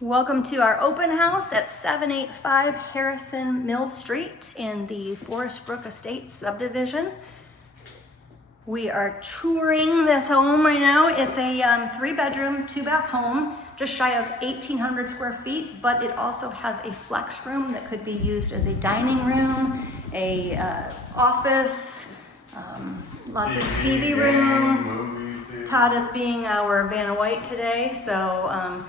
Welcome to our open house at 785 Harrison Mill Street in the Forestbrook Estates subdivision. We are touring this home right now. It's a 3-bedroom, 2-bath home, just shy of 1,800 square feet, but it also has a flex room that could be used as a dining room, a office, lots of TV room. Todd is being our Vanna White today, so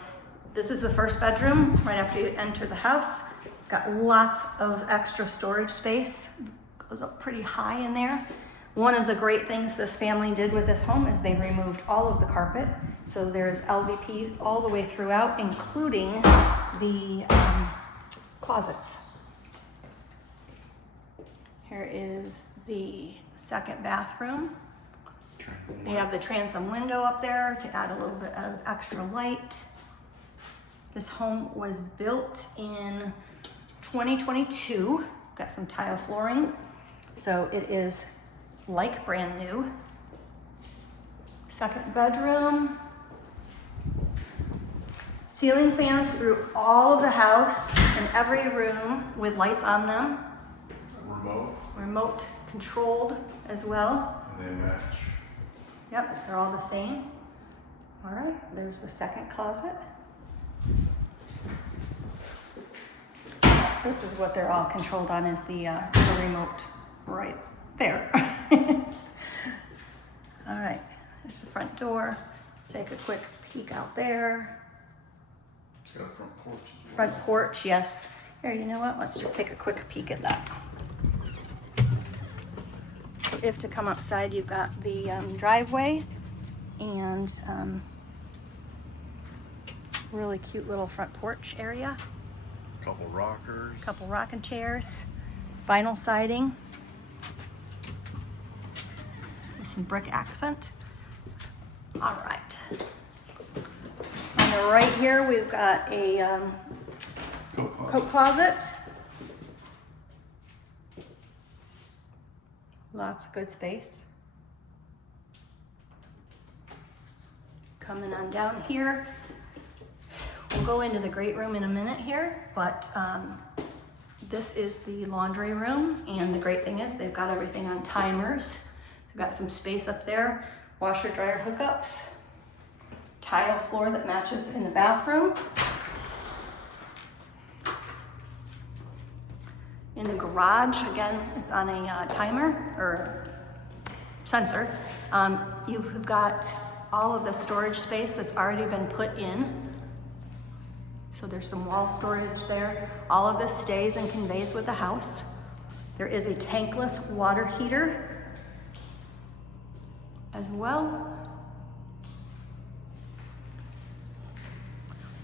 this is the first bedroom right after you enter the house. Got lots of extra storage space. Goes up pretty high in there. One of the great things this family did with this home is they removed all of the carpet. So there's LVP all the way throughout, including the closets. Here is the second bathroom. They have the transom window up there to add a little bit of extra light. This home was built in 2022. Got some tile flooring, so it is like brand new. Second bedroom. Ceiling fans through all of the house and every room with lights on them. Remote controlled as well. And they match. Yep, they're all the same. All right, there's the second closet. This is what they're all controlled on, is the remote right there. All right, there's the front door. Take a quick peek out there. It's got a front porch as well. Front porch, yes. Here, you know what? Let's just take a quick peek at that. If to come outside, you've got the driveway and really cute little front porch area. Couple rockers. Couple rocking chairs, vinyl siding, with some brick accent. All right. On the right here, we've got a coat closet. Lots of good space. Coming on down here. We'll go into the great room in a minute here, but this is the laundry room, and the great thing is they've got everything on timers. They've got some space up there, washer dryer hookups, tile floor that matches in the bathroom. In the garage, again, it's on a timer or sensor. You've got all of the storage space that's already been put in. So there's some wall storage there. All of this stays and conveys with the house. There is a tankless water heater as well.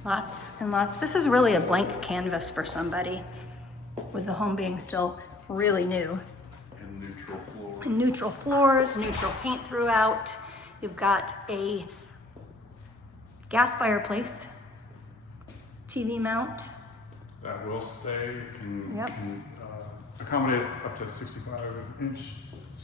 Lots and lots. This is really a blank canvas for somebody, with the home being still really new. And neutral floor. And neutral floors, neutral paint throughout. You've got a gas fireplace. TV mount. That will stay. Can, Yep. can accommodate up to 65-inch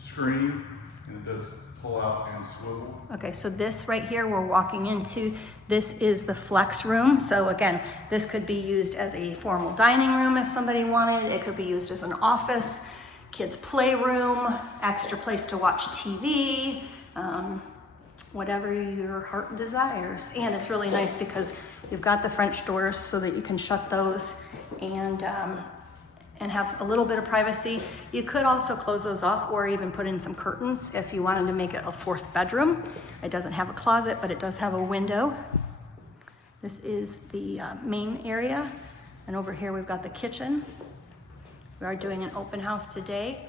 screen, and it does pull out and swivel. Okay, so this right here we're walking into, this is the flex room. So again, this could be used as a formal dining room if somebody wanted. It could be used as an office, kids' playroom, extra place to watch TV, whatever your heart desires. And it's really nice because you've got the French doors so that you can shut those and have a little bit of privacy. You could also close those off or even put in some curtains if you wanted to make it a 4th bedroom. It doesn't have a closet, but it does have a window. This is the main area. And over here we've got the kitchen. We are doing an open house today.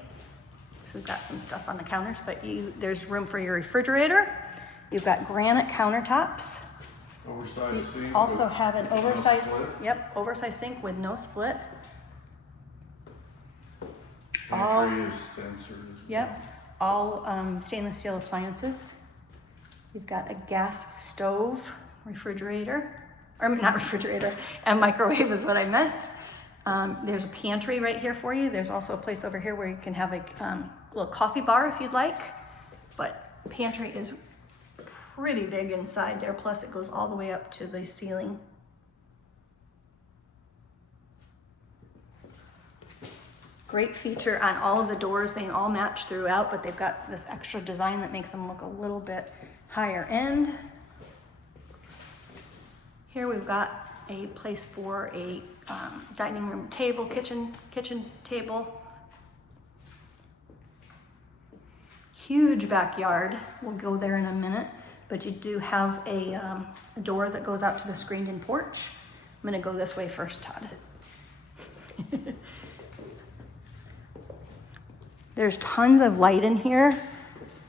So we've got some stuff on the counters, but there's room for your refrigerator. You've got granite countertops. Oversized sink. Also have an oversized, split. oversized sink with no split. Pantry is sensors. Yep, all stainless steel appliances. You've got a gas stove, refrigerator, or not refrigerator, and microwave is what I meant. There's a pantry right here for you. There's also a place over here where you can have a little coffee bar if you'd like, but the pantry is pretty big inside there, plus it goes all the way up to the ceiling. Great feature on all of the doors. They all match throughout, but they've got this extra design that makes them look a little bit higher end. Here we've got a place for a dining room table, kitchen table. Huge backyard. We'll go there in a minute, but you do have a door that goes out to the screened-in porch. I'm gonna go this way first, Todd. There's tons of light in here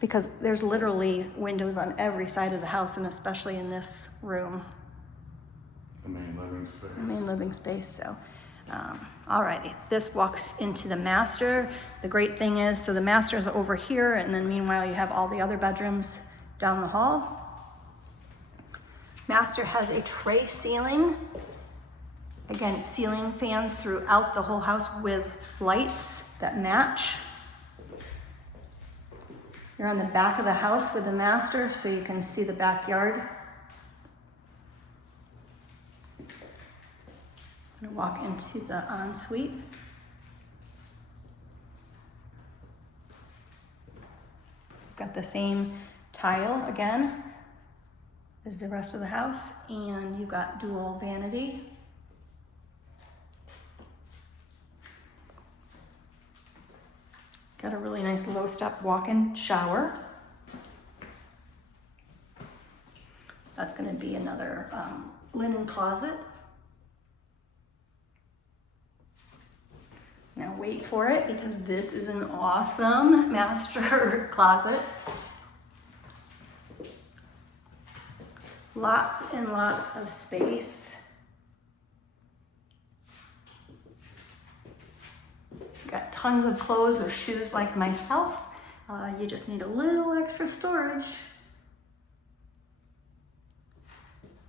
because there's literally windows on every side of the house, and especially in this room. The main living space. The main living space, so. Alrighty, this walks into the master. The great thing is, so the master is over here, and then meanwhile you have all the other bedrooms down the hall. Master has a tray ceiling. Again, ceiling fans throughout the whole house with lights that match. You're on the back of the house with the master, so you can see the backyard. I'm gonna walk into the ensuite. Got the same tile again as the rest of the house, and you've got dual vanity. Got a really nice low step walk-in shower. That's gonna be another linen closet. Now wait for it, because this is an awesome master closet. Lots and lots of space. Got tons of clothes or shoes like myself. You just need a little extra storage.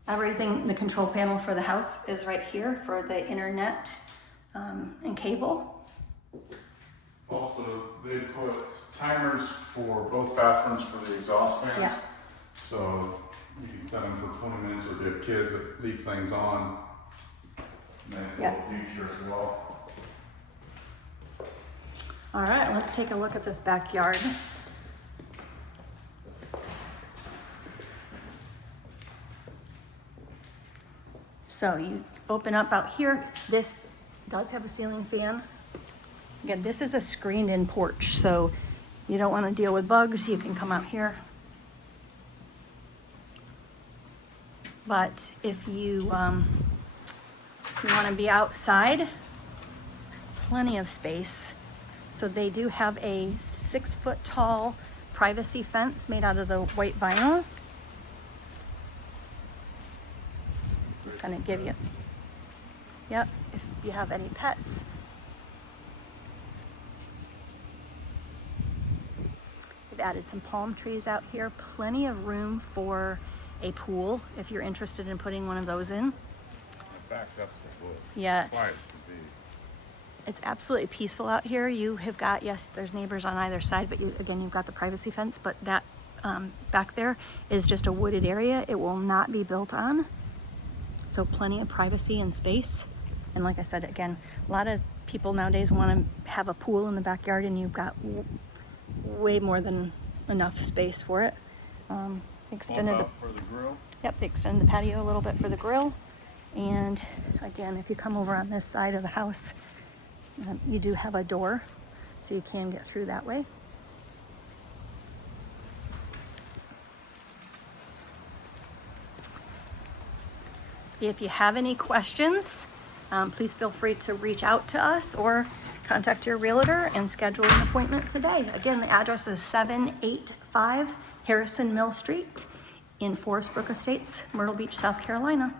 Everything, the control panel for the house is right here for the internet and cable. Also, they put timers for both bathrooms for the exhaust fans. Yeah. So you can set them for 20 minutes, or if you have kids that leave things on. Nice Yeah. little feature as well. All right, let's take a look at this backyard. So you open up out here. This does have a ceiling fan. Again, this is a screened-in porch, so you don't want to deal with bugs. You can come out here. But if you want to be outside, plenty of space. So they do have a 6-foot tall privacy fence made out of the white vinyl. Just kind of give you, yep, if you have any pets. We've added some palm trees out here, plenty of room for a pool if you're interested in putting one of those in. It backs up so close. Yeah. Quiet to be. It's absolutely peaceful out here. You have got, yes, there's neighbors on either side, but you've got the privacy fence, but that back there is just a wooded area. It will not be built on. So plenty of privacy and space. And like I said, again, a lot of people nowadays want to have a pool in the backyard, and you've got way more than enough space for it. Extended the, For the grill. yep, they extended the patio a little bit for the grill. And again, if you come over on this side of the house, you do have a door, so you can get through that way. If you have any questions, please feel free to reach out to us or contact your realtor and schedule an appointment today. Again, the address is 785 Harrison Mill Street in Forestbrook Estates, Myrtle Beach, South Carolina.